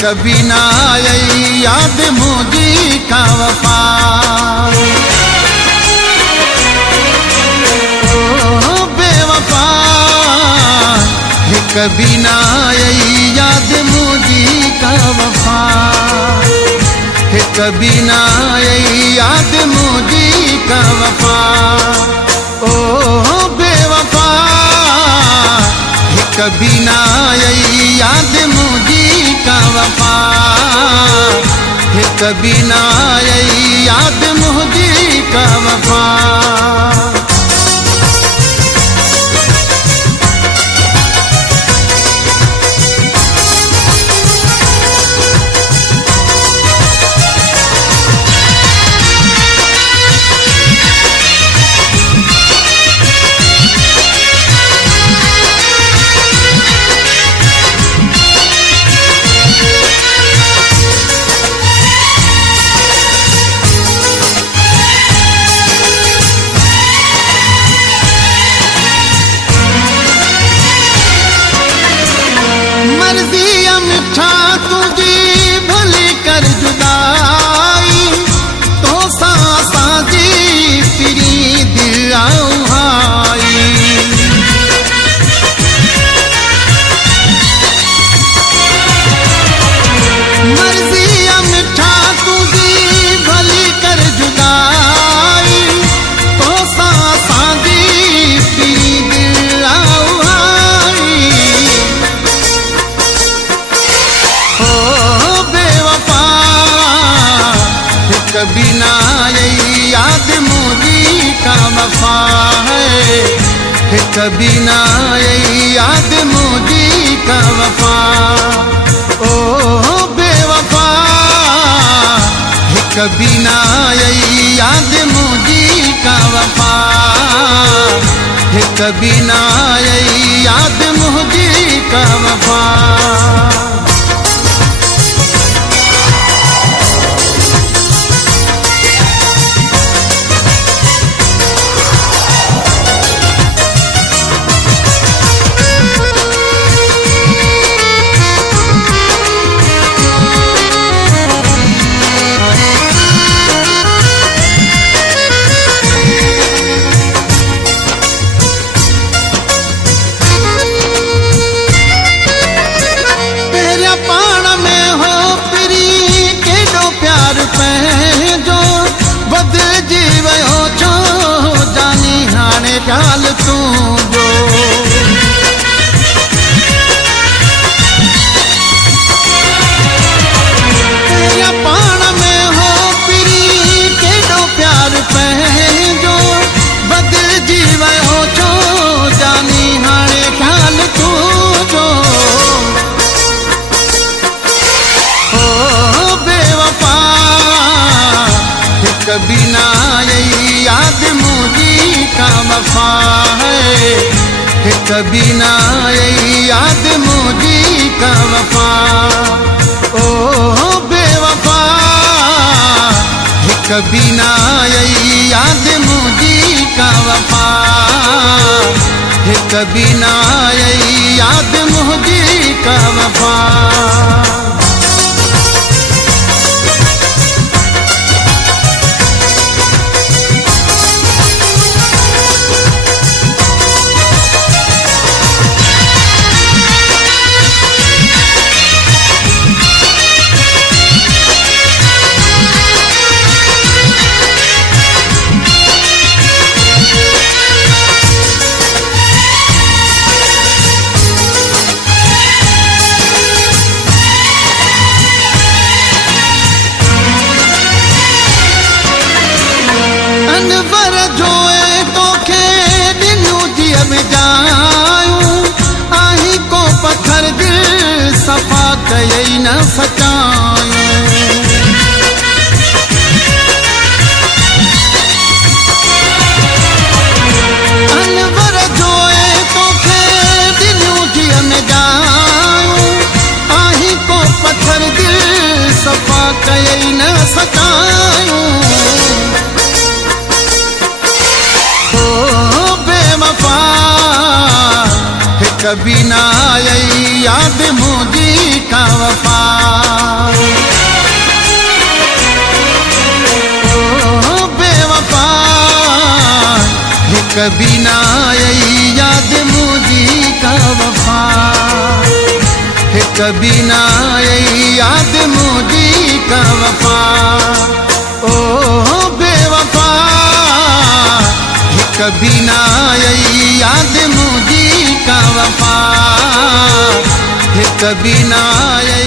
कभी ना आई याद मुझी का वफा। ओ बेवफा कभी ना आई याद मुझी का वफा। कभी ना आई याद मुझी का वफा। ओ बेवफा कभी ना आई याद मुझी का वफा। कभी ना आई याद मुझी का वफा। मिठा तुझी भली कर जुदाई तो साजी तेरी दिल आई। मर्जी मिठा तुझी भली कर जुदाई तो साजी तेरी दिल आई। कभी ना आई याद मुझी का वफा है। कभी ना आई याद मुझी का वफा। ओ बेवफा कभी ना आई याद मुझी का वफा। कभी ना आई याद मुझी का वफा। जो बदल जीव हो छो जानी हाने ख्याल तू जो। तेरा पाण में हो पिरी केडो प्यार पे जो बदल जीव हो छो जानी हाने ख्याल तू जो। कभी ना आई याद मुझी का वफा है। कभी ना आई याद मुझी का वफा। ओ बेवफा कभी ना आई याद मुझी का वफा। कभी ना आई याद मुझी का वफा। सफा कई न सचाए अनवर जोए तो खे दिनू जिया में जाऊं आही को पत्थर दिल सफा कई न सचाऊं। ओ बेवफा कभी ना आई याद मुझी का वफा। ओ बेवफा कभी ना आई याद मुझी का वफा, कभी ना आई याद मुझी का वफा। ओ बेवफा कभी ना आई याद मुझी का वफा, कभी ना आई